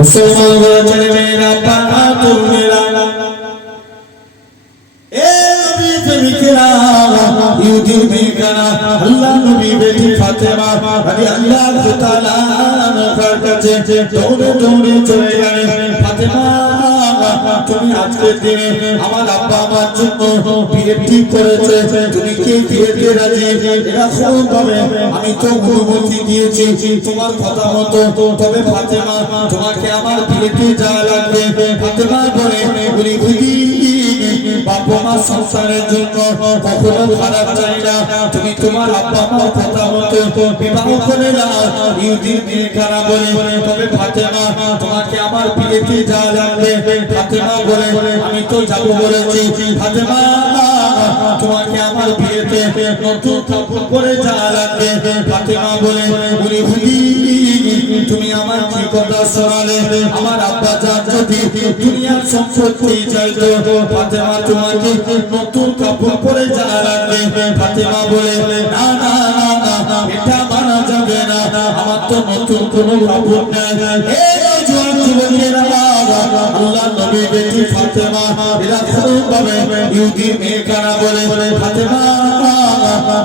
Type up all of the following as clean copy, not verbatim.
मुसलमान बच्चे मेरा पाना तुम मेरा ए नबी प्रेमिकरा यहूदी प्रेमिकरा अल्लाह नबी बेटी फातिमा रज़ी अल्लाह ताला अन्हा কাছে দৌড়ে দৌড়ে চলে গেলেন। ফাতিমা তুমি আজকের দিনে আমার আব্বা আমার জন্য বিয়ে ঠিক করেছে, তুমি কি বিয়েতে রাজি? এরকম ভাবে আমি তো অনুমতি দিয়েছি তোমার কথা মতো, তবে ফাতিমা তোমাকে আমার বিয়েতে যাওয়া লাগবে। ফাতিমা বলে বলি খুবই বাবা মা সংসারের জন্য কখনো খারাপ চাই না, তুমি তোমার আব্বা মার কথা মতো বিবাহ করে নাও। ইহুদি মেয়েরা বলে তবে ফাতিমা তোমাকে আমার বিয়েতে যাওয়া লাগবে। ফাতিমা বলে আমি তো যাব বলেছি। ফাতিমা তোমাকে আমার বিয়েতে নতুন কাপড় পরে যাওয়া লাগবে। ফাতিমা বলে বলি হুদি তুমি আমার কি কথা শোনালে? আমার আব্বা জান যদি দুনিয়ার সম্পত্তি চাইতো, ফাতিমা তোমাকে নতুন কাপড় পরে যাওয়া লাগবে। ফাতিমা বলে না না না না, এটা মানা যাবে না, আমার তো নতুন কোনো কাপড় নাই। এই জোয়ান যুবকেরা আল্লাহ নবী বেটি ফাতিমা এরকম ভাবে ইহুদি মেয়েরা বলে ফাতিমা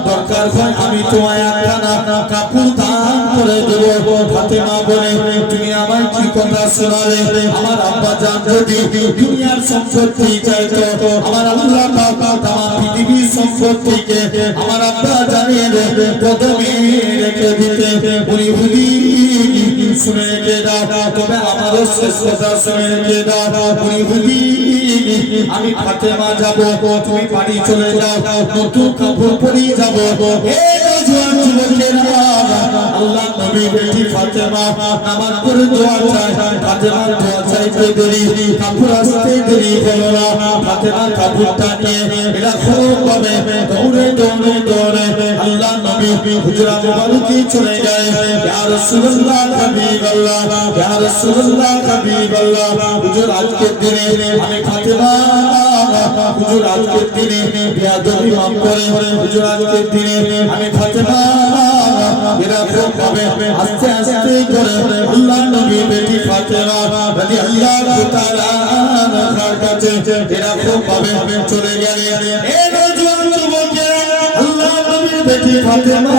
দরকার হয় আমি তোমায় একখানা কাপড় দান করে দেব। ফাতিমা বলে তুমি আমায় কি কথা শোনালে? আমার আব্বা জান যদি দুনিয়ার সম্পত্তি চাইতো, আমার আল্লাহ পাক তামাম পৃথিবীর সম্পত্তিকে আমার আব্বা জানিয়ে কদমে রেখে দিতে। বলি হুদি শুনে রেখে দাও, তবে আমারও শেষ কথা শুনে রেখে দাও। বলি হুদি আমি ফাতিমা যাব, তুমি বাড়ি চলে যাও, নতুন কাপড় পরে যাব। এই জোয়ান যুবকেরা আল্লাহ নবী বেটি ফাতিমা নামাজ পড়ে দোয়া চায়। ফাতিমার দোয়া চাইতে দেরি, কাপড় আসতে দেরি হলো না। ফাতিমা কাপড়টা নিয়ে এরকম ভাবে দৌড়ে দৌড়ে দৌড়ে আল্লাহ নবী হুজরা মুবারকে চলে যায়। ইয়া রাসূলুল্লাহ হাবিবাল্লাহ, ইয়া রাসূলুল্লাহ হাবিবাল্লাহ, হুজুর আজকের দিনে আমি ফাতিমা, হুজুর আজকের দিনে বেয়াদবি মাফ করে, হুজুর আজকের দিনে আমি ফাতিমা। এরকম ভাবে আস্তে আস্তে করে আল্লাহ নবী বেটি ফাতিমা রাদিয়াল্লাহু তাআলা আনহার কাছে এরকম ভাবে চলে গেলেন। এই নওজোয়ান যুবকেরা আল্লাহ নবী বেটি ফাতিমা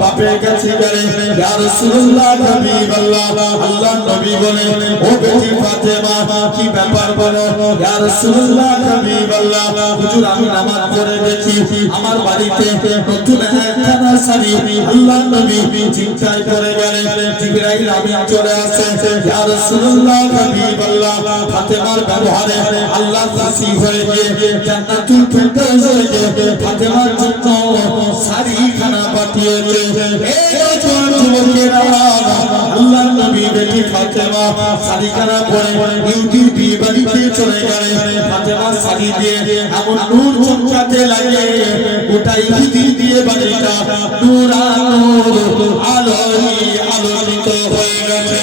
বাপের কাছে গেলেন। ইয়া রাসূলুল্লাহ হাবিবাল্লাহ, আল্লাহ নবী বলে ও বেটি ফাতিমা কি ব্যাপার বলো? ইয়া রাসূলুল্লাহ হাবিবাল্লাহ, হুজুর আমি নামাজ পড়ে দেখি আমার বাড়িতে নতুন একখানা শাড়ি। আল্লাহ নবী চিন্তায় পড়ে গেলেন। জিবরাইল আমিন চলে আসে। ইয়া রাসূলুল্লাহ হাবিবাল্লাহ, ফাতিমার ব্যবহারে আল্লাহ খুশি হয়ে গিয়ে জান্নাতুল ফিরদাউস থেকে ফাতিমার জন্য শাড়িখানা পাঠিয়েছে। এই জোয়ান যুবকেরা আল্লাহ নবী বেটি ফাতিমা শাড়িখানা পরে ইহুদির বিয়ে বাড়িতে চলে গেলেন। ফাতিমা শাড়ি দিয়ে এমন নূর চমকাতে লাগে, গোটা ইহুদির বিয়ে বাড়িটা নূরানুর আলোয় আলোকিত হয়ে গেছে।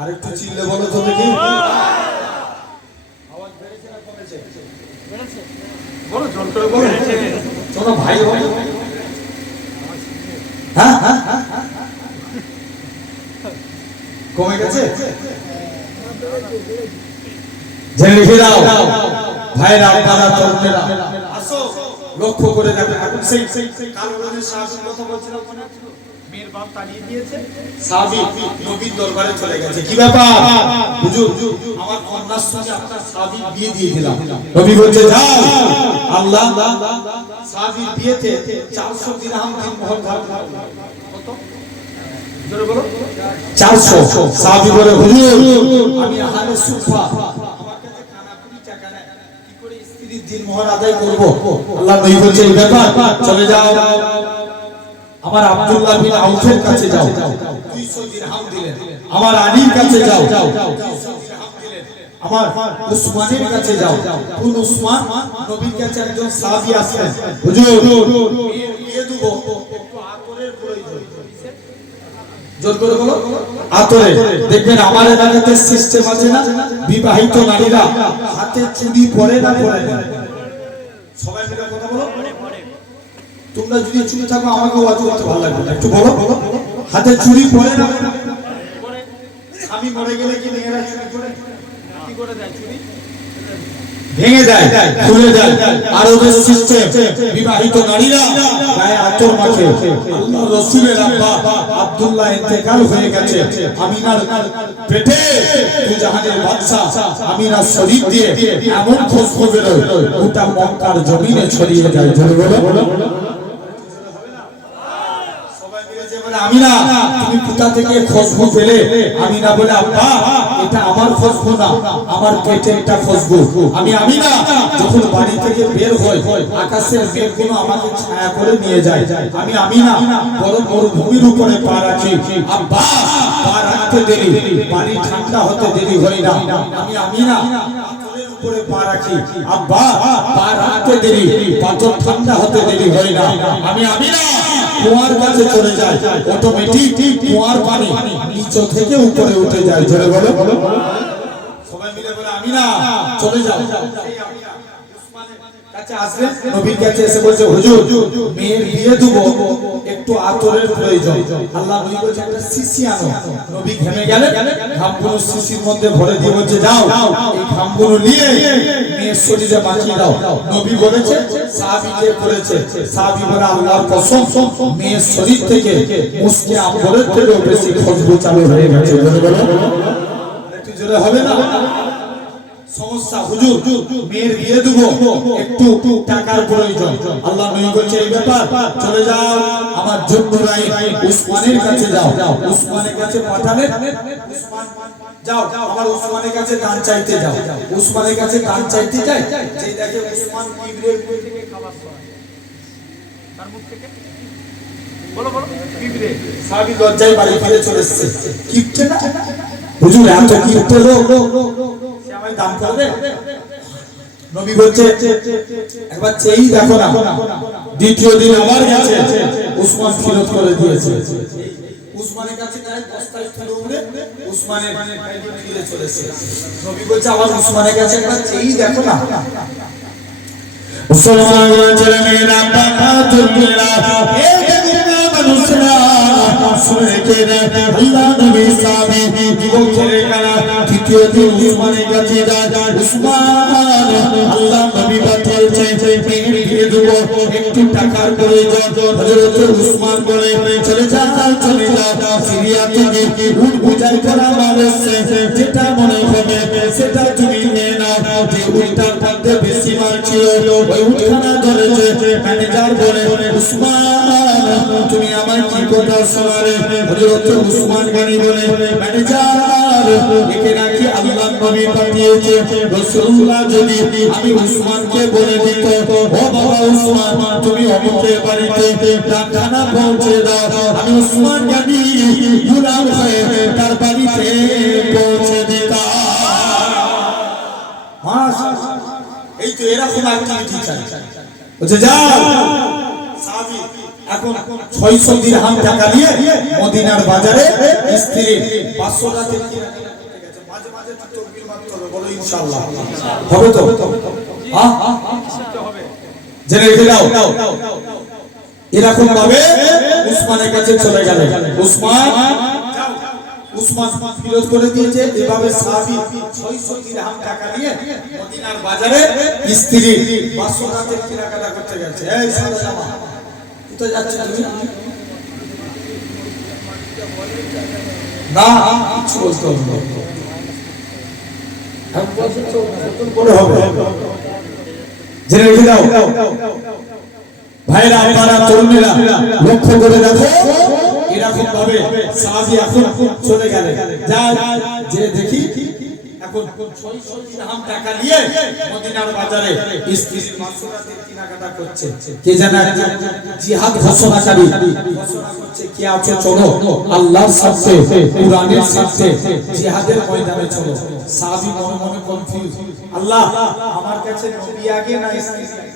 আরেকটু চিল্লে বলো তো দেখি। আওয়াজ বেড়েছে না কমেছে? বেড়েছে। বলো জোর করে বলো। চলো ভাই ভাই। হ্যাঁ হ্যাঁ কমে গেছে? জেনে লিখে দাও ভাইরা, দাদা তরুণেরা আসো, লক্ষ্য করে দেখো। এখন সেই কালো রঙের সাহাবীর কথা বলছিলাম, মেয়ের বাপ তাড়িয়ে দিয়েছে, সাহাবী নবীর দরবারে চলে গেছে। কি ব্যাপার হুজুর, আমার কন্যার সঙ্গে আপনার সাহাবী বিয়ে দিয়ে দিলাম। নবী বলছে যাও, আল্লাহ সাহাবীর বিয়েতে 400 দিরহাম মোহর ধার করবে। কত জোরে বলো? 400। সাহাবী বলে হুজুর আমি আহলে সুফা, আমার কাছে কানাকুড়ি টাকা নাই, কি করে স্ত্রীর দিন মোহর আদায় করব? আল্লাহ নবী বলছে এই ব্যাপার, চলে যাও আমার আব্দুল্লাহ বিন আউফের কাছে যাও, 200 দিরহাম দিলেন। আমার আলীর কাছে যাও, 200 দিরহাম দিলেন। আমার উসমানের কাছে যাও, কোন উসমান? নবীর কাছে একজন সাহাবী আসলেন, হুজুর বিয়ে দেব, একটু আতরের প্রয়োজন। জোর করে বলো আতরে। দেখবেন আমার এলাকাতে সিস্টেম আছে না, বিবাহিত নারীরা হাতে চুড়ি পরে না পরে না? সবাই মিলে কথা বলো। তোমরা যদি চুপ থাকো আমাকে ওয়াজ করতে ভালো লাগবে না, একটু বলো। হাতে চুরি পড়ে না, আমি মরে গেলে কি মেয়েরা চুরি করে কি করে দেয়, চুরি ভেঙে যায়, খুলে যায়। আর ওদের সিস্টেম, বিবাহিত নারীরা গায়ে আতর মাখে। আল্লাহর রাসূলের আব্বা আব্দুল্লাহ ইন্তেকাল হয়ে গেছে, আমিনার পেটে দুজাহানের বাদশা আমিনার শরীর দিয়ে এমন খুশবু বেরোয় গোটা মক্কার জমিনে ছড়িয়ে যায়। জোরে বলো, আমিনা তুমি কোথা থেকে খুশবু পেলে? আমিনা বলে আব্বা এটা আমার খুশবু না, আমার পেটে একটা খুশবু। আমি আমিনা যখন বাড়ি থেকে বের হই আকাশের মেঘগুলো আমাকে ছায়া করে নিয়ে যায়। আমি আমিনা বড় মরুভূমির উপরে পা রাখি, আব্বা পা রাখতে দেরি বাড়ি ঠান্ডা হতে দেরি হয় না। আমি আমিনা পাথরের উপরে পা রাখি, আব্বা পা রাখতে দেরি পাথর ঠান্ডা হতে দেরি হয় না। আমি আমিনা কুয়ার কাছে চলে যায়, অটোমেটিক কুয়ার পানি নিচ থেকে উপরে উঠে যায়। জোরে বলো, সবাই মিলে বলে আমিনা চলে যাও। কাছে আসবে, নবীর কাছে এসে বলছে হুজুর মেয়ের বিয়ে দেব, একটু আতরের প্রয়োজন। আল্লাহ নবী বলছে একটা শিশি আনো। নবী ঘেমে গেলেন, ঘামগুলো শিশির মধ্যে ভরে দিয়ে বলছে যাও এই ঘামগুলো নিয়ে মেয়ের শরীরে মাখিয়ে দাও। নবী বলেছে সাহাবী যে করেছে, সাহাবী বলে আল্লাহর কসম মেয়ের শরীর থেকে মুসকে আম্বরের থেকেও বেশি খুশবু চালু হয়ে গেছে। বলে বলো একটু জোরে হবে না? সমস্যা হুজুর মেয়ের বিয়ে দেব, একটু টাকার প্রয়োজন। আল্লাহ নবী বলছে এই ব্যাপার চলে যাও আমার জন্নুরাই উসমানের কাছে যাও। উসমানের কাছে পাঠালেন, উসমান যাও আমার উসমানের কাছে দান চাইতে যাও। উসমানের কাছে দান চাইতে যায়, যে দেখে উসমান কিবরির মুখ থেকে খাবার খায়, তার মুখ থেকে বলো বলো কিবরে, সাহাবী লজ্জায় বাড়ি ফিরে চলে এসেছে। কিপটে না হুজুর, এত কিপটে লোক সে আমায় দান করবে? নবী বলছে একবার চেয়েই দেখো না। দ্বিতীয় দিন আমার কাছে উসমান ফিরত করে দিয়েছে। উসমানের কাছে যায়, বস্তায় তুলে উঠে উসমানের ফিরে চলেছে। নবী বলছে আমার উসমানের কাছে একবার চেয়েই দেখো না। মুসলমানরা ছেলে মেয়েরা বাবাতুল মেয়েরা এই দুনিয়া মানুষরা শুনে রেখে আল্লাহ নবী সাহাবী যুবক ছেলেরা তৃতীয় দিন উসমানের কাছে যায়। উসমান আল্লাহ নবী পাঠিয়েছে মেয়ের বিয়ে দেব, একটু টাকার প্রয়োজন। হযরত উসমান বলে চলে যাও চলে যাও, সিরিয়া থেকে উট বুঝাই করা মানুষ যেটা মনে হবে সেটা তুমি নিয়ে নাও। যে উটটার মধ্যে বেশি মাল ছিল ওই উটখানা ধরেছে। ম্যানেজার বলে উসমান তুমি আমার কি কথা শোনালে? হযরত উসমান গনি বলে ম্যানেজার একে নাকি আল্লাহ নবী পাঠিয়েছে। রাসূলুল্লাহ যদি আমি উসমানকে বলে দিত ও বাবা উসমান তুমি অমুকের বাড়িতে ডাকখানা পৌঁছে দাও, আমি উসমান গনি গুলাম হয়ে তার বাড়িতে পৌঁছে দিতাম। এই তো এরকম অ্যাক্টিভিটি চাই। বলছে যাও সাহাবী এখন 600 দিরহাম টাকা নিয়ে মদিনার বাজারে স্ত্রী 500 টাকা মাঝে মাঝে তাকবীর মারতে হবে, বলো ইনশাআল্লাহ হবে তো? হ্যাঁ হবে, জেনে রেখে দাও। এরকম ভাবে উসমানের কাছে চলে গেলেন। উসমান ফিরত করে দিয়েছে। এভাবে সাহাবী 600 দিরহাম টাকা নিয়ে মদিনার বাজারে স্ত্রী 500 টাকার কেনাকাটা করতে গেছে। এই সাদা জামা কোথায় যাচ্ছে তুমি? না কিছু বলতে হবে না, আমি বলছি তো নতুন করে হবে, জেনে রেখে দাও। ভাইরা আপনারা তরুণীরা লক্ষ্য করে দেখো এরকম ভাবে সাহাবী এখন চলে গেলেন। যে দেখি এখন 600 দিরহাম টাকা নিয়ে মদিনার বাজারে স্ত্রীর মাসুরাতের কেনাকাটা করছে। কে জানে জিহাদ ঘোষণাকারী ঘোষণা করছে কি আছে চলো আল্লাহর সাথে কুরআনের সাথে জিহাদের ময়দানে চলো। সাহাবী মনে মনে কনফিউজ, আল্লাহ আমার কাছে নবী আগে না স্ত্রী আগে?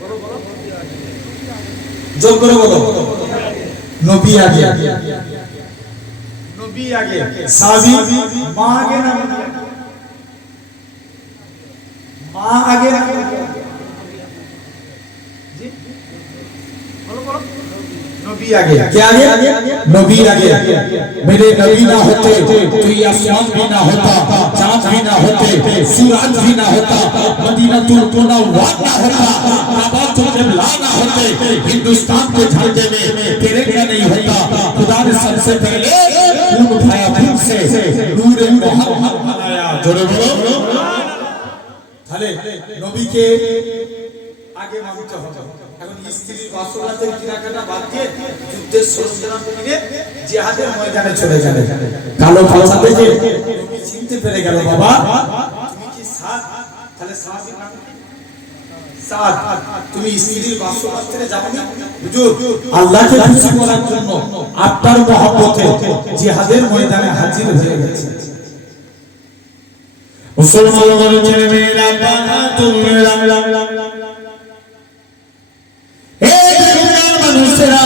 বলো বলো জোর করে বলো নবী আগে, নবী আগে, সাহাবী মা আগে না মা আগে না? জি বলো বলো নবী आगे क्या आगे नबी आगे मेरे नबी ना होते तो ये आसमान भी ना होता चांद भी ना होते सूरज भी ना होता मदीनातुल मुनव्वरा ना होता काबातुल क़िबला ना होते हिंदुस्तान के झंडे में तेरे क्या नहीं होता खुदा ने सबसे पहले खून उठाया खून से नूरे मोहम्मद बनाया जोरे बोलो তাহলে নবীকে আগে মানতে হবে এখন স্ত্রীর বাসরাতের কিনাকাটা বাদ দিয়ে যুদ্ধের সরঞ্জাম কিনে জিহাদের ময়দানে চলে যাবে কালো ভাষা দেখে নবী চিনতে পেরে গেল বাবা তুমি কি সাদ তাহলে সাহাবীর নাম সাদ তুমি স্ত্রীর বাসরাতে যাবে না হুজুর আল্লাহকে খুশি করার জন্য আপনার মহব্বতে জিহাদের ময়দানে হাজির হয়ে গেছে মুসলমানদের ছেলে মেয়েরা বানাতুল্লাহ হে দুনিয়ার মানুষেরা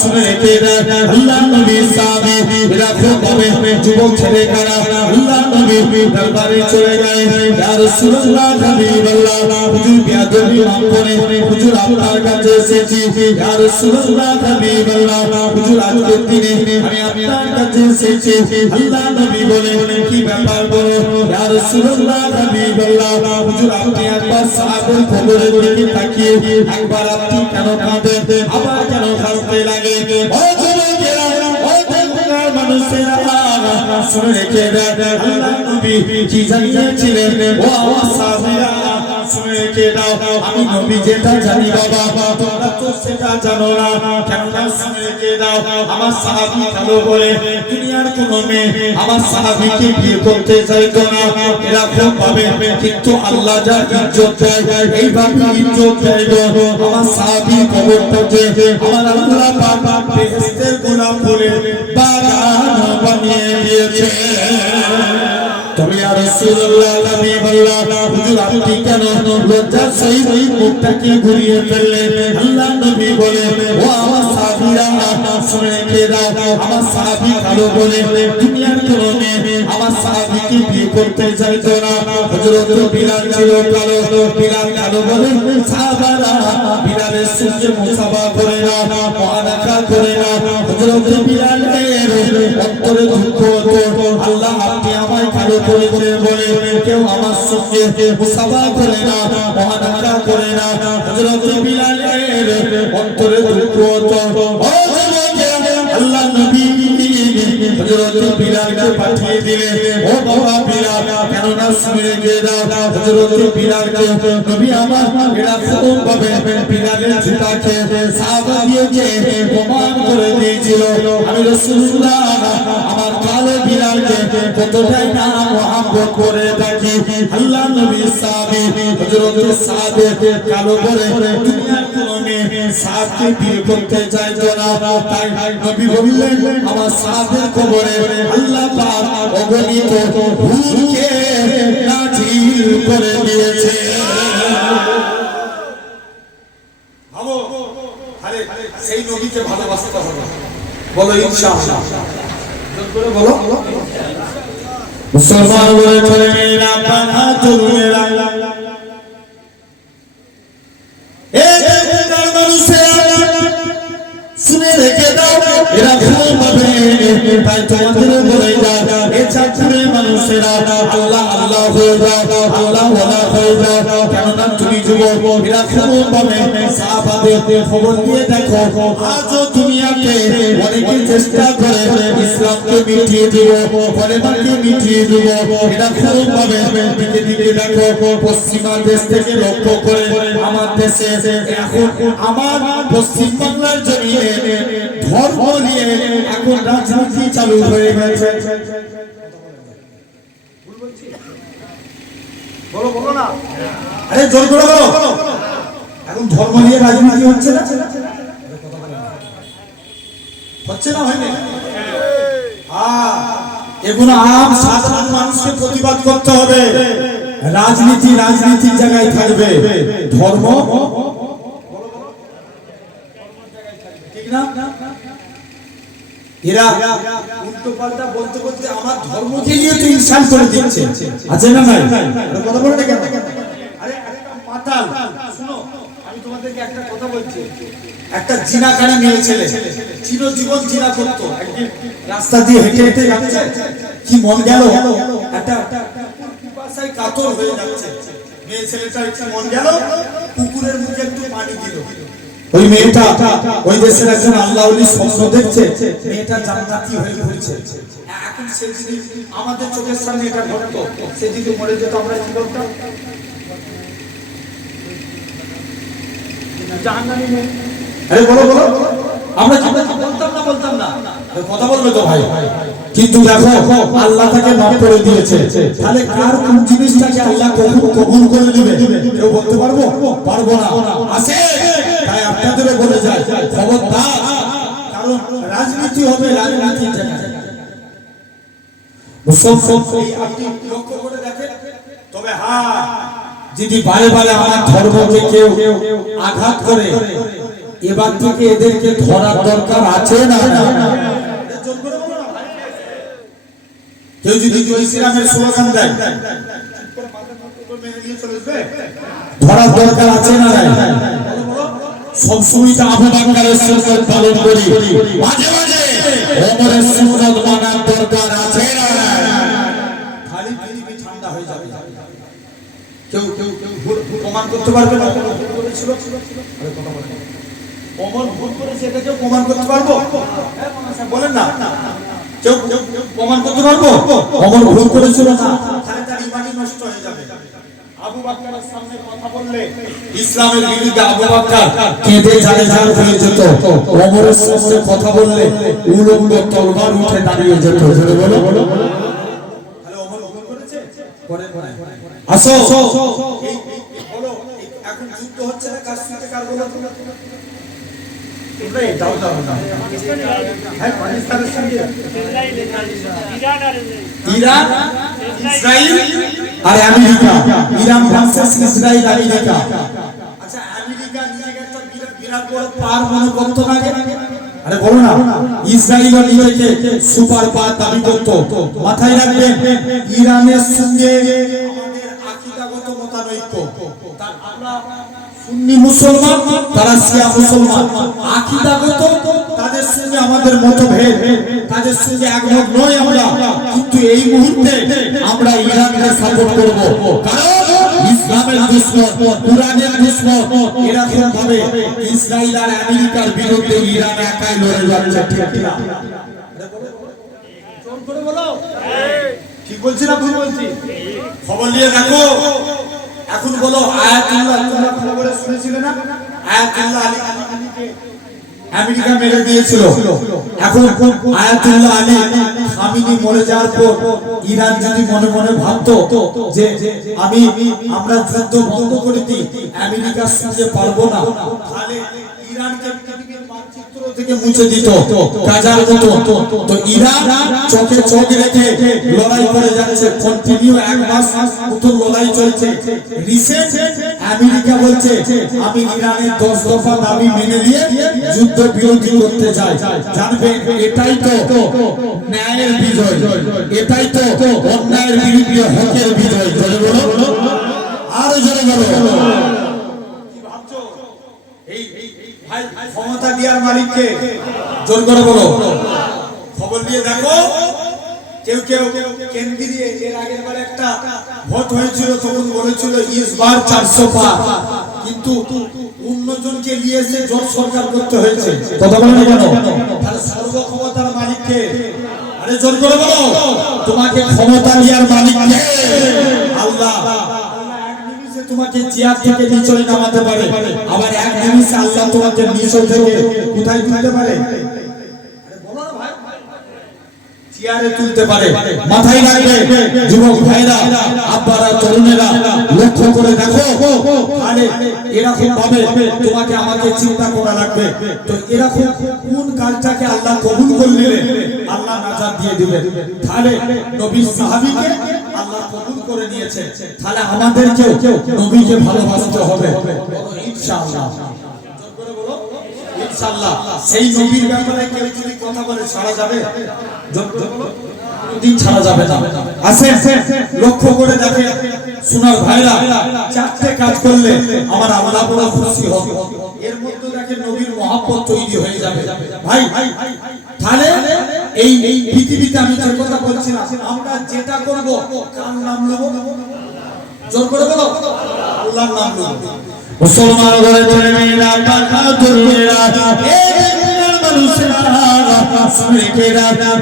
শুনে কেরা আল্লাহ নবী সাহাবী এরা খুব ভাবে যুবক ছেলেরা আল্লাহ নবী দরবারে চলে যায় ইয়া রাসূলুল্লাহ হাবিবাল্লাহ হুজুর বিয়াদবি মাফ করে হুজুর আপনার কাছে এসেছি ইয়া রাসূলুল্লাহ হাবিবাল্লাহ হুজুর আজকের দিনে আমি আপনার কাছে এসেছি আল্লাহ নবী বলে কি ব্যাপার বলো ইয়া রাসূলুল্লাহ হাবিবাল্লাহ হুজুর আপনি একবার সাহাবের খবরের দিকে তাকিয়ে একবার আপনি কেন কাঁদেন আবার কেন হাসতে লাগে ও যুবকেরা ও দুনিয়ার মানুষেরা শুনে রেখে দেন আল্লাহ নবী কি জানিয়েছিলেন ও আমার সাহাবীরা শুনে রেখে দাও আমি নবী যেটা জানি বাবা তোমরা তো সেটা জানো না কেননা শুনে রেখে দাও আমার সাহাবী ভালো বলে দুনিয়ার কোনো মেয়ে আমার সাহাবীকে বিয়ে করতে চাইতো না এরকম ভাবে কিন্তু আল্লাহ যা ইজ্জত দেয় এইভাবে ইজ্জত দেয় আমার সাহাবী কবরটাকে আমার আল্লাহ পাক বেহেশতের গোলাপ বলে বাগান বানিয়ে দিয়েছে তবে ইয়া রাসূলুল্লাহ হাবিবাল্লাহ হুজুর আপনি কেন লজ্জার সহিত মুখটাকে ঘুরিয়ে ফেললেন আল্লাহ নবী বলে ও আমার সাহাবীরা শুনে রেখে দাও আমার সাহাবী ভালো বলে দুনিয়ার কোনো মেয়ে আমার সাহাবীকে বিয়ে করতে চাইতো না হযরত বিলাল ছিল কালো বিলাল কালো বলে সাহাবারা বিলালের সঙ্গে মুসাফা করে না মুআনাকা করে না হযরত বিলালের অন্তরে দুঃখ হতো আল্লাহ আপনি আমায় কালো করে বলে কেউ আমার সঙ্গে মুসাফা করে না মুআনাকা করে না হযরত বিলালের অন্তরে দুঃখ হতো ও আল্লাহ নবী হযরত বিলালকে পাঠিয়ে দিলেন ও বাবা বিলাল কেন না শুনে রেখে দাও হযরত বিলালকে নবী আমার এরকম ভাবে বিলালের জুতাকে সাহাবা দিয়েছে প্রমাণ করে দিয়েছিল আমি রাসূলুল্লাহ আমার কালো বিলালকে কতটাই না মহব্বত করে থাকি আল্লাহ নবী সাহাবী হযরত সাদ কালো বলে দুনিয়ার কোনো মেয়ে সাদকে বিয়ে করতে চাইতো না তাই নবী বললেন আমার সাদের খবরে আল্লাহ পাক অগণিত হুরকে নাজিল করে দিয়েছে ভাবো আরে সেই নবীকে ভালোবাসতে হবে বলো ইনশাআল্লাহ জোরে বলো মুসলমান বলে চলে মেয়েরা বানাতুল্লাহ এ দুনিয়ার মানুষেরা শুনে রেখে দাও এরকম ভাবে তাই তোমাদের বলে যাও এ চাঁদপুরের মানুষেরা আল্লাহ আল্লাহ হয়ে যাও আল্লাহ ওয়ালা হয়ে যাও কেননা তুমি যুবক এরকম ভাবে সাহাবাদের খবর দিয়ে দেখো আজও দুনিয়াতে অনেকে চেষ্টা করে ইসলামকে মিটিয়ে দিব কলেমাকে মিটিয়ে দিব এরকম ভাবে দিকে দিকে দেখো পশ্চিমা দেশ থেকে লক্ষ্য করে আমার দেশে এখন আমার পশ্চিম বাংলার জমিনে ধর্ম নিয়ে এখন রাজনীতি চালু হয়ে গেছে বলো বলো না আরে জোর করে বলো এখন ধর্ম নিয়ে রাজনীতি হচ্ছে না হচ্ছে না হয়নি এগুলো আম সাধারণ মানুষকে প্রতিবাদ করতে হবে রাজনীতি রাজনীতির জায়গায় থাকবে ধর্ম ঠিক না এরা উল্টো পাল্টা বলতে বলতে আমার ধর্মকে নিয়ে তো ইনসাল্ট করে দিচ্ছে আছে না নাই কথা বলে না কেন আরে আরে মাতাল শুনো আমি তোমাদের তোমাদেরকে একটা কথা বলছি, একটা জিনাকারী মেয়ে ছেলে চিরজীবন জিনা করতো, একদিন রাস্তা দিয়ে হেঁটে হেঁটে যাচ্ছে, কি মন গেল, একটা পিপাসায় কাতর হয়ে যাচ্ছে, মেয়ে ছেলেটার কি মন গেল, কুকুরের মুখে একটু পানি দিল। ওই মেয়েটা ওই দেশের একজন আল্লাহ ওলি স্বপ্ন দেখছে, মেয়েটা জান্নাতি হয়ে ঘুরছে। এখন সে যদি আমাদের চোখের সামনে এটা ঘটতো, সে যদি মরে যেত, আমরা কি বলতাম? জাহান্নামী মেয়ে। আরে বলো বলো, আমরা কি বলতাম না? কথা বলবে তো ভাই। কিন্তু দেখো আল্লাহ তাকে মাফ করে দিয়েছে, তাহলে কার কোন জিনিসটাকে আল্লাহ কবুল করে নেবে কেউ বলতে পারবো না। আছে তাই আপনাদের বলে যায় খবরদার, কারণ রাজনীতি হবে রাজনীতির জায়গায়। মুসলমান আপনি লক্ষ্য করে দেখেন, তবে হ্যাঁ, যদি বারে বারে আমার ধর্মকে কেউ আঘাত করে, এবার থেকে এদেরকে ধরার দরকার আছে না? কেউ যদি জয় শ্রীরামের স্লোগান দেয়, ধরার দরকার আছে না? সবসময় আবু বকরের সুন্নাত পালন করি, মাঝে মাঝে ওমরের সুন্নাত মানার দরকার আছে না? খালি পৃথিবী ঠান্ডা হয়ে যাবে। কেউ প্রমাণ করতে পারবে না ওমর ভুল করেছে, এটা কেউ প্রমাণ করতে পারবো? বলেন না, কেউ প্রমাণ করতে পারবো ওমর ভুল করেছিল না? তাহলে তার ঈমানই নষ্ট হয়ে যাবে। আবু বকরের সামনে কথা বললে ইসলামের বিরুদ্ধে আবু বকর কেঁদে জারেজার হয়ে যেত, ওমরের সামনে কথা বললে উলঙ্গ তলবার উঠে দাঁড়িয়ে যেত। বলো বলো, তাহলে ওমর ভুল করেছে? করে আসো এই বলো, এখন যুদ্ধ হচ্ছে না কার সাথে, কার বলো তোমরা যাও না হ্যাঁ, পাকিস্তানের সঙ্গে ইরান, ইসরায়েল আর America. Iran versus Israel, America. আচ্ছা, আমেরিকা নিজেকে একটা বিরাট বড় পাওয়ার মনে করতো না? আরে বলো না, ইসরায়েল নিজেকে সুপার পাওয়ার দাবি করতো। মাথায় রাখবেন, ইরানের সঙ্গে আমাদের আকীদাগত মতানৈক্য, আমরা সুন্নি মুসলমান, তারা শিয়া মুসলমান, আকীদাগত তাদের সঙ্গে আমাদের মতভেদ, তাদের সঙ্গে একমত নই আমরা। কিন্তু এই মুহূর্তে আমরা ইরানকে সাপোর্ট করব, কারণ ইসলামের দুশমন, কুরআনের দুশমন। এরকম ভাবে ইসরায়েল আর আমেরিকার বিরুদ্ধে ইরান একাই লড়ে যাচ্ছে। ঠিক না? জোর করে বলো, ঠিক বলছি না ভুল বলছি? খবর নিয়ে দেখো। এখন বলো, আয়াতুল্লাহ তোমরা খবরে শুনেছিলে না? আয়াতুল্লাহ আলী আমেরিকা মেরে দিয়েছিল। এখন আয়াতুল্লাহ আলী খামেনি মরে যাওয়ার পর ইরান যদি মনে মনে ভাবতো যে আমরা যুদ্ধ বন্ধ করে দিই, আমেরিকার সঙ্গে পারবো না, তাহলে ইরানকে পৃথিবীর মানচিত্র থেকে মুছে দিত গাজার মতো। তো ইরান চোখে চোখ রেখে লড়াই করে যাচ্ছে, কন্টিনিউ 1 মাস মতো লড়াই চলছে। রিসেন্ট আমেরিকা বলছে আমি ইরানের 10 দফা দাবি মেনে নিয়ে যুদ্ধ বিরতি করতে চাই। জানবেন, এটাই তো ন্যায়ের বিজয়, এটাই তো অন্যায়ের বিরুদ্ধে হকের বিজয়। জোরে বলো, আরো জোরে বলো। কি ভাবছো? এই ভাই ক্ষমতা দেওয়ার মালিককে জোর করে বলো। খবর নিয়ে দেখো, কেউ কেন্দ্রীয় এর আগের বার একটা ভোট হয়েছিল, তখন বলেছিল ইস বার 400 পার, কিন্তু 19 জনকে নিয়ে এসে জোট সরকার করতে হয়েছে। কথা বলে না কেন? তাহলে সর্বক্ষমতার মালিককে, আরে জোর করে বলো, তোমাকে ক্ষমতা দেওয়ার মালিককে আল্লাহ। তোমাকে চেয়ার থেকে নিচে নামাতে পারে, আবার এক নিমিষে আল্লাহ তোমাকে নিচে থেকে কোথায় তুলতে পারে? চেয়ারে তুলতে পারে। মাথায় রাখবে যুবক ভাইরা, আব্বারা, তরুণেরা, লক্ষ্য করে দেখো। আরে এরকম ভাবে তোমাকে আমাকে চিন্তা করা লাগবে। তো এরকম কোন কাজটাকে আল্লাহ কবুল করলেন, আল্লাহ নাজাত দিয়ে দিবেন। তাহলে নবীর সাহাবীকে আল্লাহ কবুল করে নিয়েছে, তাহলে আমাদেরকে নবীকে ভালোবাসতে হবে ইনশাআল্লাহ। ইনশাআল্লাহ সেই নবীর ব্যাপারে কেউ যদি কথা বলে ছাড়া যাবে? দিন ছাড়া যাবে না। আসেন লক্ষ্য করে দেখেন সোনার ভাইরা, 4টে কাজ করলে আমার আল্লাহ বড় খুশি হবে। এর মধ্যে দেখেন নবীর মহব্বত তৈরি হয়ে যাবে ভাই। তাহলে এই পৃথিবীতে আমি যে কথা বলছিলাম, আমরা যেটা করব কার নাম নেব? জোর করে বলো, আল্লাহর নাম নেব। মুসলমান ঘরে চলে মেয়েরা বাহাদুর মেয়েরা,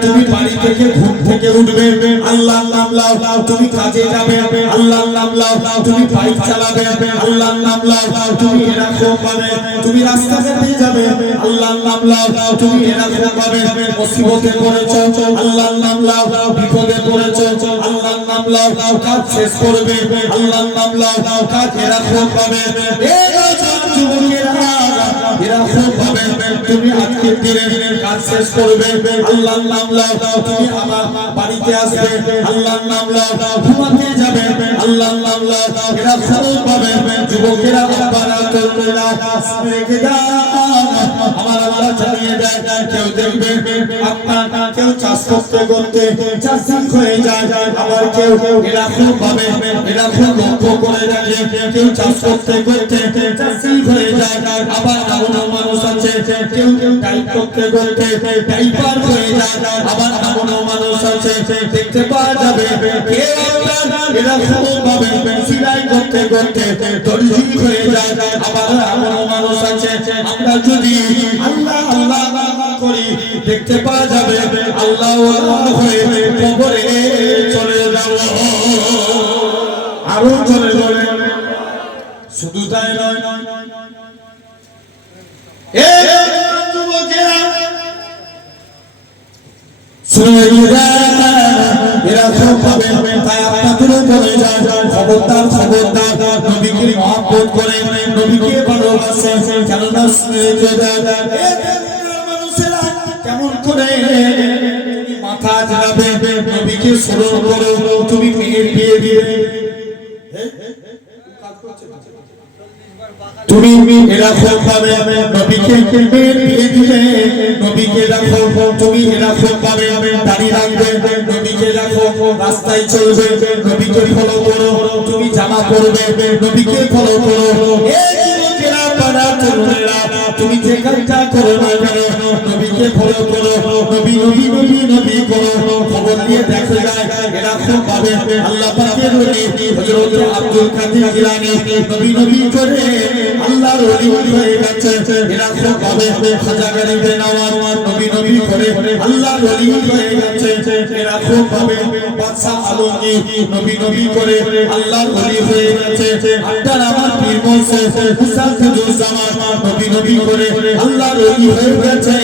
তুমি বাড়ি থেকে ঘুম থেকে উঠবে, আল্লাহর নাম লাও, তুমি কাজে যাবে, আল্লাহর নাম লাও, তুমি বাইক চালাবে, আল্লাহর নাম লাও, তুমি এরকম ভাবে তুমি রাস্তাঘাটে যাবে, আল্লাহর নাম লাও, তুমি এরকম ভাবে মুসিবতে পড়েছো, আল্লাহর নাম লাও, বিপদে পড়েছো, আল্লাহর নাম লাও, কাজ শেষ করবে, আল্লাহর নাম লাও, কাজ এরকম ভাবে এরকম ভাবে তুমি আজকে দিনের কাজ শেষ করবে, আল্লাহর নাম লাও, তুমি আমার বাড়িতে আসবে, আল্লাহর নাম লাও, ঘুমাতে যাবে, আল্লাহর নাম লাও, এরকম ভাবে যুবকেরা আব্বারা তরুণেরা রেখে দাও। আমার আল্লাহ জানিয়ে দেয়, কেউ দেখবে আপনার কেউ চাষ করতে করতে চাষি হয়ে যায়, আবার কেউ এরকম ভাবে এরকম লক্ষ্য করে রাখে, কেউ চাষ করতে করতে চাষি হয়ে যায়, আবার এমন মানুষ আছে কেউ টাইপ করতে করতে টাইপার হয়ে যায়, আবার এমন মানুষ আছে দেখতে পাওয়া যাবে কেউ এরকম ভাবে সিলাই করতে করতে দর্জি হয়ে যায়, আবার এমন মানুষ আছে আমরা যদি আল্লাহ আল্লাহ করি দেখতে পাওয়া যাবে আল্লাহ হয়ে কবরে চলে যাব। আরো চলে বলে শুধু তাই নয়, খবরদার খবরদার নবীকে মহব্বত করে নবীকে ভালোবাসে, কেননা মানুষেরা কেমন করে মাথা ঝাড়াবে, নবীকে স্মরণ করো, তুমি মেয়ের বিয়ে দিবে, তুমি এরকম ভাবে নবীকে বিয়ে দিবে, নবীকে রাখো, তুমি এরকম ভাবে দাঁড়িয়ে রাখবে, নবীকে রাখো, রাস্তায় চলবে, নবীকে ফলো করো, তুমি জামা পরবে, নবীকে ফলো করো, তুমি যে কাজটা করো না কেন নবীকে ফলো করো, নবী নবী নবী নবী করো, খবর নিয়ে দেখা যায় এরকম ভাবে আল্লাহ পাকের ওলি হযরত আব্দুল কাদের জিলানী নবী নবী করে আল্লাহর ওলি হয়ে গেছে, এরকম ভাবে খাজা গরিব নওয়াজ নবী নবী করে আল্লাহর ওলি হয়ে গেছে, এরকম ভাবে বাদশা আলমগীর নবী নবী করে আল্লাহর ওলি হয়ে গেছে, আপনার আমার পীর মুর্শিদ হুসাইনুজ্জামান নবী নবী করে আল্লাহর ওলি হয়ে গেছে,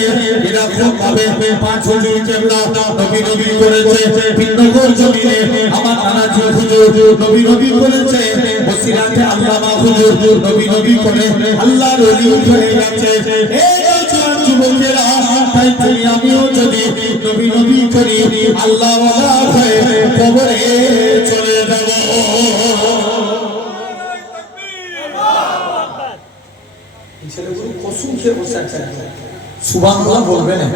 এরকম ভাবে পাঁচ হুজুর কেবলা নবী নবী করেছে, বিন্নগর জমিনে আমার নানাজি হুজুর নবী নবী করেছে, বসিরাতে আল্লামা হুজুর নবী নবী করে আল্লাহর ওলি হয়ে গেছে। এই যুবকেরা তাই তুমি আমিও যদি নবী নবী করি আল্লাহ ওয়ালা হয়ে কবরে চলে যাব। সুবহানাল্লাহ বলবে না,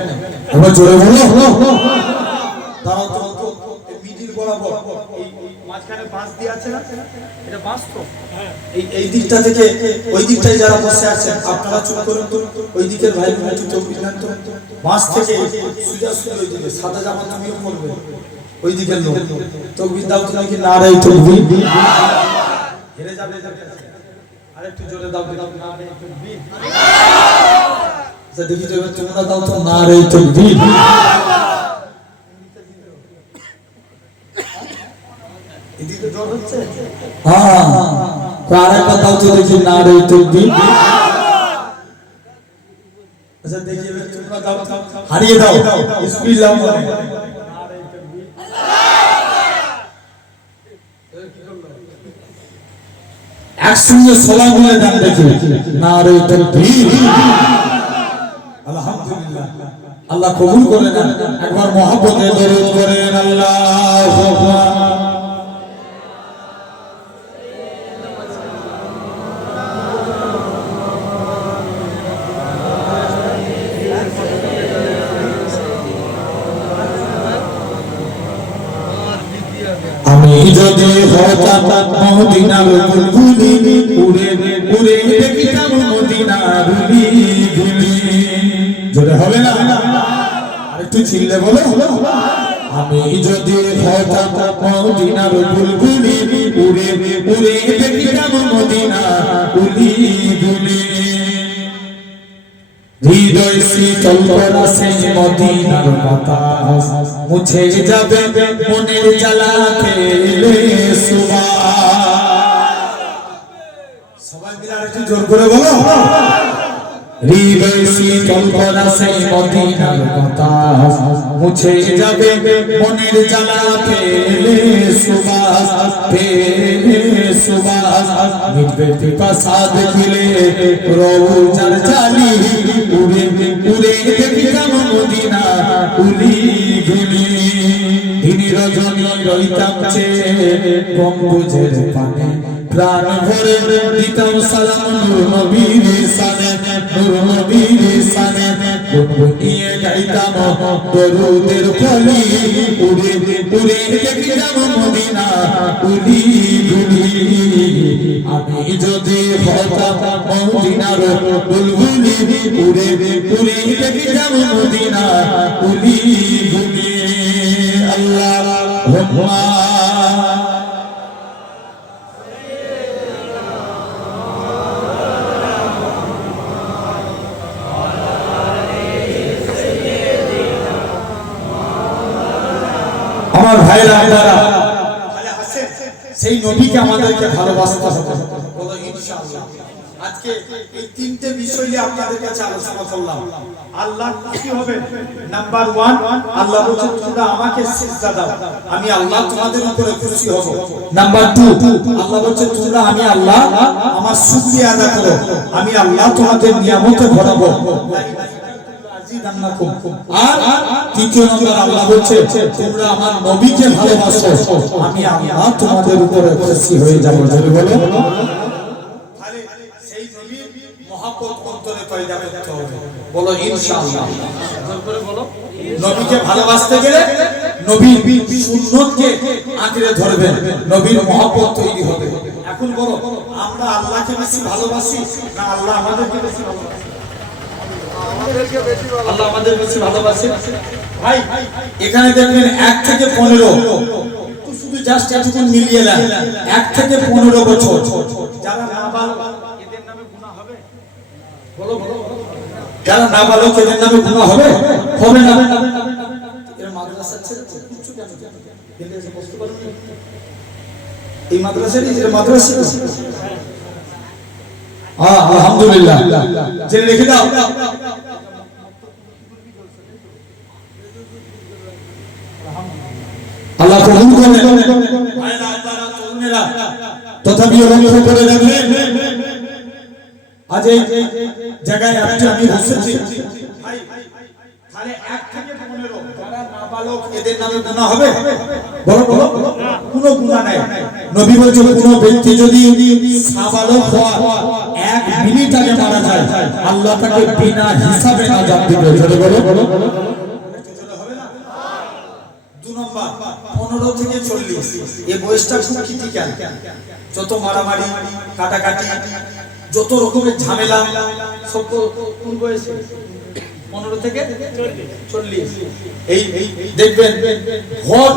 এবার জোরে বলো। তারা তো মিডিল বরাবর এই মাঝখানে বাঁশ দিয়ে আছে না, এটা বাঁশ তো, এই দিকটা থেকে ওই দিকটায় যারা বসে আছেন আপনারা চুপ করুন তো, ওই দিকের ভাই বোন একটু তকবীর দেন তো, বাঁশ থেকে সোজা সোজা ওই দিকে সাদা জামা তুমিও পরবে, ওই দিকের লোক তকবীর দাও তো নাকি নারায়ে তাকবীর, হেরে যাবে, আরেকটু জোরে দাও, নারায়ে তাকবীর, আচ্ছা দেখি তো এবার তোমরা দাও তো নারায়ে তাকবীর, এদিকে জোর হচ্ছে, হ্যাঁ কারা কথাও তো দেখি নারায়ে তাকবীর, আচ্ছা দেখি এবার তোমরা দাও, হারিয়ে দাও বিসমিল্লাহ বলে নারায়ে তাকবীর, একসঙ্গে সালাম বলে দান দেখি নারায়ে তাকবীর। আলহামদুলিল্লাহ, আল্লাহ কবুল করে নেন, একবার মহব্বতে দরুদ করেন আল্লাহু আকবার। আমি যদি হতাম মদিনার বুলবুলি উড়ে উড়ে দেখিতাম মদিনার গুলি গুলি জোরে হবে না আরেকটু চিল্লে বলো আমি যদি হতাম মদিনার বুলবুলি উড়ে উড়ে দেখিতাম মদিনা গুলি গুলি হৃদয় শীতল করা সেই মদিনার বাতাস মুছে যাবে মনের জ্বালা পেলে সবাই মিলে আরেকটু জোর করে বলো হৃদয় শীতল করা সেই মদিনার বাতাস মুছে যাবে মনের জ্বালা পেলে সুবাস মিটবে পিপাসা দেখিলে রওজার জালি উড়ে উড়ে দেখিতাম মদিনা গুলি গুলি দিন রজনী রইতাম চেয়ে গম্বুজের পানে প্রাণ ভরে দিতাম সালাম নূর নবীর শানে নূর নবীর শানে গুনগুনিয়ে গাইতাম দরুদের কলি উড়ে উড়ে দেখিতাম মদিনা গুলি গুলি আমি যদি হতাম মদিনার বুলবুলি উড়ে উড়ে দেখিতাম মদিনা গুলি গুলি আল্লাহুম্মা আমার ভাইরা আপনারা সেই নবীকে আমাদেরকে ভালোবাসতে হবে বলো ইনশাআল্লাহ আজকে এই তিনটে বিষয় নিয়ে আপনাদের কাছে আলোচনা করলাম আল্লাহ খুশি হবে নাম্বার 1 আল্লাহ বলেন তোমরা আমাকে সিজদা দাও আমি আল্লাহ তোমাদের উপরে খুশি হব নাম্বার 2 আল্লাহ বলেন তোমরা আমি আল্লাহ আমার শুকরিয়া আদায় করো আমি আল্লাহ তোমাদের নিয়ামতে ভরাবো আর তৃতীয় নম্বর আল্লাহ বলছে তোমরা আমার নবীকে ভালোবাসো আমি আল্লাহ তোমাদের উপরে খুশি হয়ে যাব বলে বলো তাহলে সেই নবীর মহব্বত অন্তরে পয়দা করতে হবে বলো ইনশাআল্লাহ জোর করে বলো নবীকে ভালোবাসতে গেলে নবীর সুন্নতকে আঁকড়ে ধরবেন নবীর মহব্বত তৈরি হবে এখন বলো আমরা আল্লাহকে বেশি ভালোবাসি না আল্লাহ আমাদেরকে বেশি ভালোবাসে আল্লাহ আমাদের বেশি ভালোবাসে ভাই এখানে দেখবেন 1 থেকে 15 তো শুধু জাস্ট এতটুকু মিলিয়ে নেন 1 থেকে 15 বছর যারা নাবালক এদের নামে গুনাহ হবে বলো বলো যারা নাবালক এদের নামে গুনাহ হবে হবে না এর মাদ্রাসা ছেড়ে কিছু কেন এদের বস্তু পারেন এই মাদ্রাসারই এর মাদ্রাসা আলহামদুলিল্লাহ জেনে রেখে দাও আল্লাহ কবুল করেন ভাইরা আপনারা তরুণেরা তথাপিও লক্ষ্য করে দেখবেন আজ এই জায়গায় আমি বসেছি ভাই তাহলে 1 থেকে 15 যারা নাবালক এদের নামে গুনাহ হবে বলো বলো কোনো গুনাহ নাই নবী বলেছেন কোন ব্যক্তি যদি নাবালক হওয়া 1 মিনিট আগে মারা যায় আল্লাহ তাকে বিনা হিসাবে নাজাত দিবে বলো বলো হবে না 2 নম্বর 15 থেকে 40 এই বয়সটা খুব ক্রিটিক্যাল যত মারামারি কাটাকাটি যত রকমের ঝামেলা সব কোন বয়সে 15 থেকে 40 এই দেখবেন হট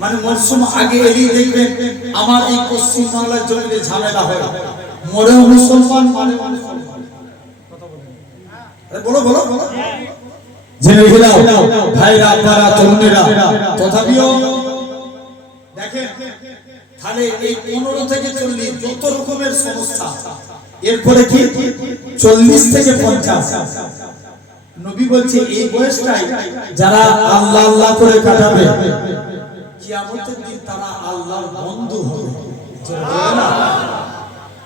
মানে মরশুম আগে এলেই দেখবেন আমার এই পশ্চিম বাংলার জমিতে ঝামেলা হয় মরেও মুসলমান মানে মুসলমান কথা বলো বলো বলো জেনে রেখে দাও ভাইরা আপনারা তরুণেরা তথাপিও দেখেন তাহলে এই 15 থেকে 40 যত রকমের সমস্যা এরপরে কি 40 থেকে 50 নবী বলছে এই বয়সটাই যারা আল্লাহ আল্লাহ করে কাটাবে কিয়ামতের দিন তারা আল্লাহর বন্ধু হবে না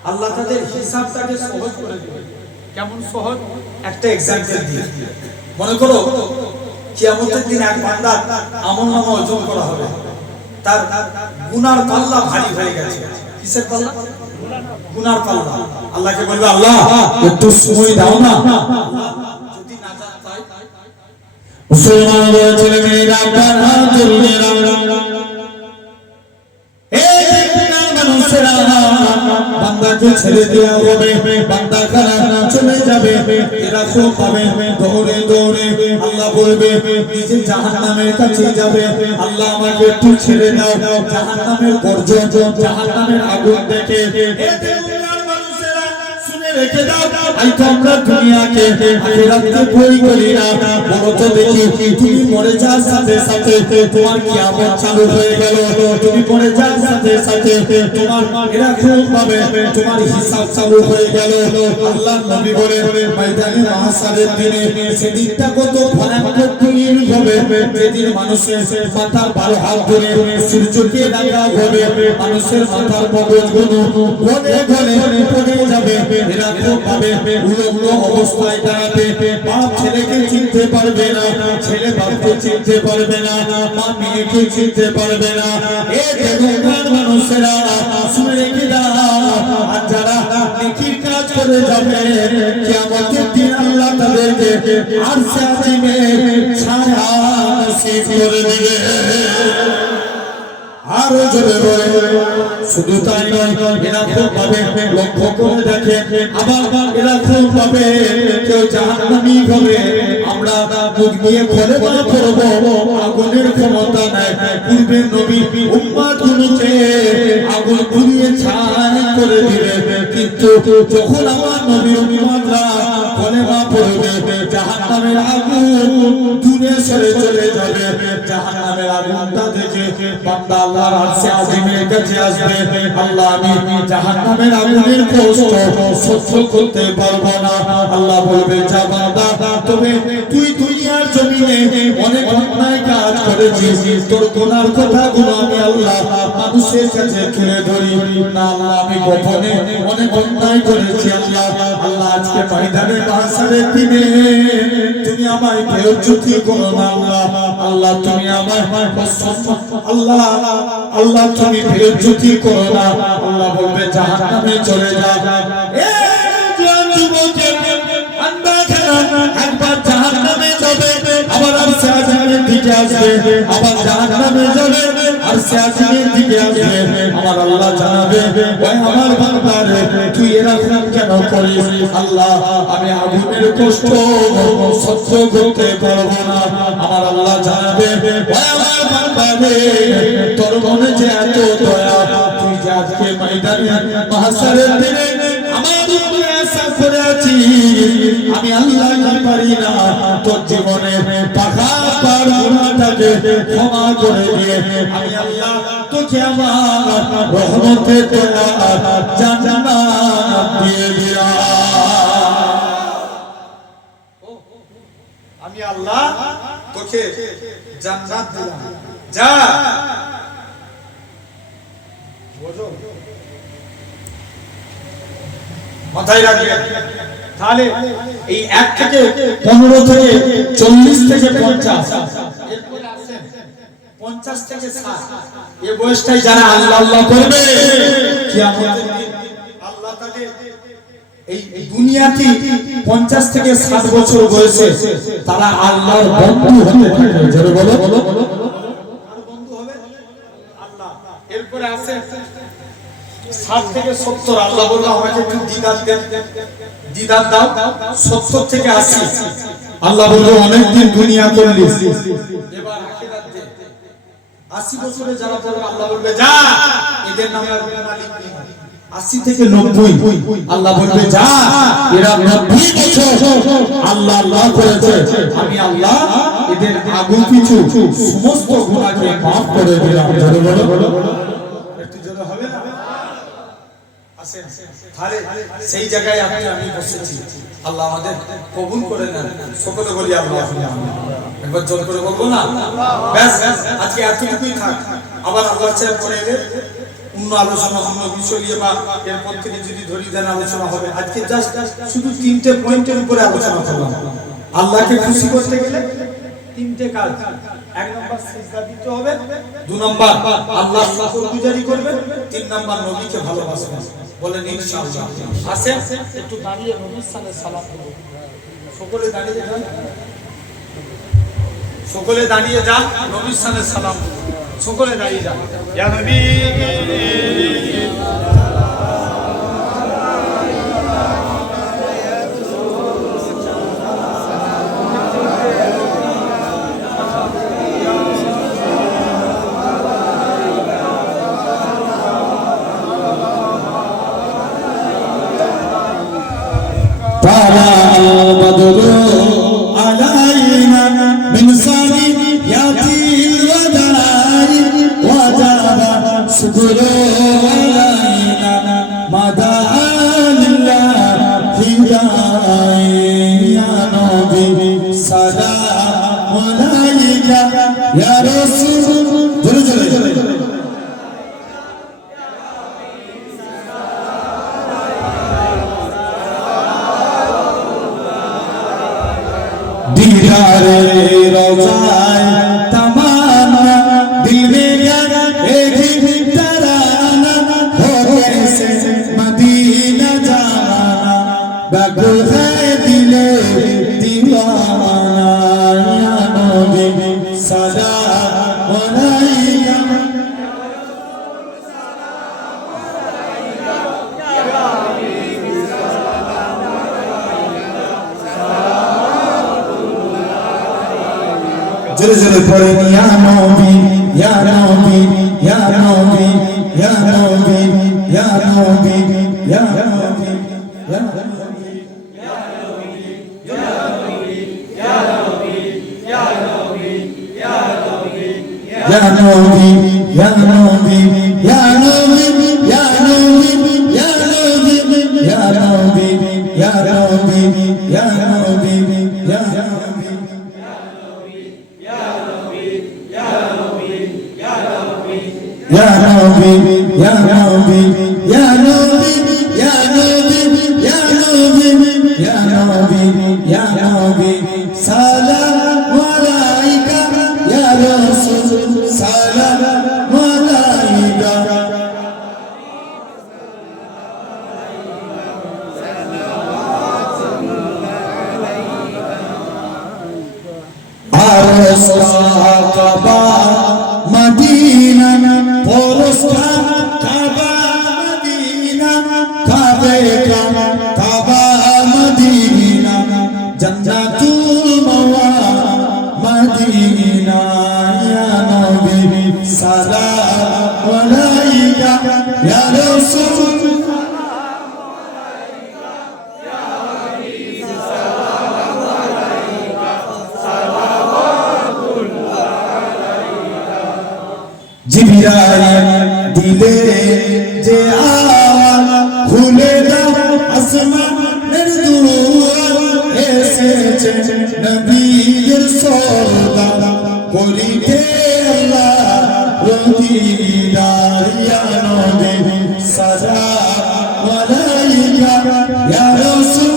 আল্লাহ তাদের হিসাবটাকে সহজ করে দেবে কেমন সহজ একটা एग्जांपल দিই মনে করো কিয়ামতের দিন এক বান্দার আমলনামা ওজন করা হবে তার গুনার পাল্লা ভারী হয়ে গেছে কিসের পাল্লা গুনার পাল্লা আল্লাহকে বলবে আল্লাহ একটু সময় দাও না যদি নাজাত পাই মুসলমান ছেলে মেয়েরা বানা তরুণেরা এই গুনার মানুষেরা বান্দাকে ছেড়ে দেওয়া হবে, বান্দা খানা চলে যাবে, এরা খুব পাবে দৌড়ে দৌড়ে আল্লাহ বলবে নিজে জাহান্নামের কাছে যাবে, আল্লাহ আমাকে একটু ছেড়ে দাও, জাহান্নামের গর্জন জাহান্নামের আগুন দেখে রেখে দাও। আই তো আমরা দুনিয়াকে আখিরাতকে বই করি না, বড় তো দেখি তুমি মরে যাওয়ার সাথে সাথে তোমার কিয়ামত চালু হয়ে গেল, তুমি মরে যাওয়ার সাথে সাথে তোমার এরকম ভাবে তোমার হিসাব চালু হয়ে গেল। আল্লাহর নবী বলে ময়দানে মাহশারের দিনে সেদিনটা কত ভয়ানক দিন হবে, যেদিন মানুষের মাথার 12 হাত ধরে সূর্যকে রাখা হবে, মানুষের মাথার মগজগুলো ঘনে ঘনে পড়ে যাবে, এরকম ভাবে উলঙ্গ অবস্থায় দাঁড়াবে, বাপ ছেলেকে চিনতে পারবে না, ছেলে বাপকে চিনতে পারবে না, মা মেয়েকে চিনতে পারবে না। এ জগৎকার মানুষেরা শুনে রেখে দাও, আর যারা নেকির কাজ করে যাবে কিয়ামতের দিন আল্লাহ তাদেরকে আরশে আজিমের ছায়া নসিব করে দিবে। আরো জোরে বলে, শুধু তাই নয়, এরকম ভাবে লক্ষ্য করে দেখে, আবার এরকম ভাবে কেউ জাহান্নামী হবে, আমরা মুখ দিয়ে কলেমা পড়ব, আগুনের ক্ষমতা নাই। পূর্বে নবী উম্মতগুলোকে আগুন পুড়িয়ে ছাই করে দিবে, কিন্তু যখন আমার নবী উম্মতরা কলেমা পড়বে, জাহান্নামের আগুন দূরে সরে চলে যাবে, জাহান্নামের আগুনটা দেখে বান্দা আল্লাহর আরশে আজিমের কাছে আসবে, আল্লাহ আমি জাহান্নামের আগুনের কষ্ট সহ্য করতে পারবো না। আল্লাহ বলবে যা বান্দা, তবে তুই দুনিয়ার জমিনে অনেক অন্যায় কাজ করেছিস, তোর গুনার কথাগুলো আমি আল্লাহ মানুষের কাছে তুলে ধরি না, আল্লাহ আমি গোপনে অনেক অন্যায় করেছি। আল্লাহ আল্লাহ আজকে ময়দানে মাহশারের দিনে তুমি আমায় বেইজ্জতি করো না, আল্লাহ আল্লাহ তুমি আমায় আল্লাহ আল্লাহ তুমি বেইজ্জতি করো না। আল্লাহ বলবে জাহান্নামে চলে যা। এ যুবকের আন্দা খানা একবার জাহান্নামে যাবে, আবার আরশে আজিমের দিকে আসবে, আবার জাহান্নামে যাবে, আরশে আজিমের দিকে আসবে, আমার আল্লাহ জানাবে ওই আমার বান্দা রে তুই এরকম কেন করিস? আল্লাহ আমি আগুনের কষ্ট সহ্য করতে পারবো না। আমার আল্লাহ জানাবে ওই আমার বান্দা রে তোর মনে যে এত দয়া, তুই যে আজকে ময়দানে মাহশারের দিনে আমার উপরে আশা করে আছিস, আমি আল্লাহ কি পারি না তোর জীবনে পাখা পার গুনাহটাকে ক্ষমা করে দিয়ে আমি আল্লাহ তোকে আমার রহমতের দয়া জান্নাত দিয়ে দিলাম। আমি আল্লাহ তোকে জান্নাত দিলাম, যা মাথায় রাখবে। তাহলে এই 1 থেকে 15 থেকে 40 থেকে 50 এরপরে আসেন 50 থেকে 60 এই বয়সটাই যারা আল্লাহ আল্লাহ করবে কিয়ামতের দিন আল্লাহ তাকে এই দুনিয়াতে 50 থেকে 60 বছর বয়সে তারা আল্লাহর বন্ধু হতে থাকে। জোরে বলো, আর বন্ধু হবে আল্লাহ। এরপরে আসে 60 থেকে 70 আল্লাহ বলল আমাকে একটু দিদার দেন, দিদার দাও। 70 থেকে 80 আল্লাহ বলল অনেক দিন দুনিয়া করলিস, এবার আখিরাত দে। 80 বছরে যারা পড়বে আল্লাহ বলবে যা এদের নামে আর গুনাহ লিখবি না। 80 থেকে 90 আল্লাহ বলবে যা এরা 90 বছর আল্লাহ আল্লাহ করেছে, আমি আল্লাহ এদের আগু পিছু সমস্ত গুনাহকে maaf করে দিলাম। জোরে বলো, একটু জোরে হবে না? আসেন তাহলে সেই জায়গায় আপনি আমি বসেছি, আল্লাহ আমাদের কবুল করে নেন। সকলে বলি আল্লাহ আমিন। একবার জোর করে বলবো না? ব্যাস আজকে এতটুকুই থাক, আবার আল্লাহ চাই পরে এলে অন্য আলোচনা অন্য বিষয় নিয়ে বা এরপর থেকে যদি ধরি দেন আলোচনা হবে। আজকে জাস্ট শুধু 3টে পয়েন্টের উপরে আলোচনা করলাম। আল্লাহকে খুশি করতে গেলে 3টে কাজ। 1 নাম্বার সিজদা দিতে হবে, 2 নাম্বার আল্লাহর শুকরগুজারি করবেন, 3 নাম্বার নবীকে ভালোবাসবেন। বলেন ইনশাআল্লাহ। আসেন একটু দাঁড়িয়ে নবীর সাথে সালাম করব। সকলে দাঁড়িয়ে যান, সকলে দাঁড়িয়ে যান, নবীর সাথে সালাম করব। সকলে দাঁড়িয়ে যান। ইয়া নবী ইয়া রাসূল জোরে জোরে दीदारे रोज़ाए तमन्ना दिल में एक ही तराना हो कैसे मदीना जाना बगुल है दिले दीवाना या नबी सलाम अलैका जरे जरे पढ़े या नबी या नबी या नबी या नबी या नबी या नबी या नबी या नबी या नबी या नबी या नबी या नबी या नबी या नबी या नबी या नबी Ya Rabbi, Ya Rabbi, Ya Rabbi, Ya Rabbi, Ya Rabbi, Ya Rabbi, Ya Rabbi, Salam Alaika, Ya Rasul, Salam Alaika. Arasaka Madina Poroska Kaaba Madina Kaaba Kaaba Madina Jannatul Mawa Madina Ya Nabi Salam Alaika Ya Rasul जिब्राइल दिले जे आवा खुले दाव আসমানের দুয়ার এসেছে নবীর সওদা করিতে আল্লাহ রদিদার ইয়া নবী সালাম আলাইকা ইয়া রাসূল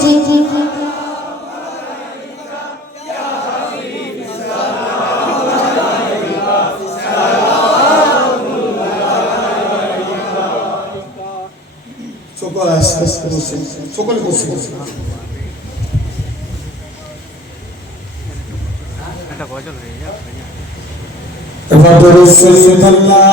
সকলে বসে এবার রাসূলুল্লাহ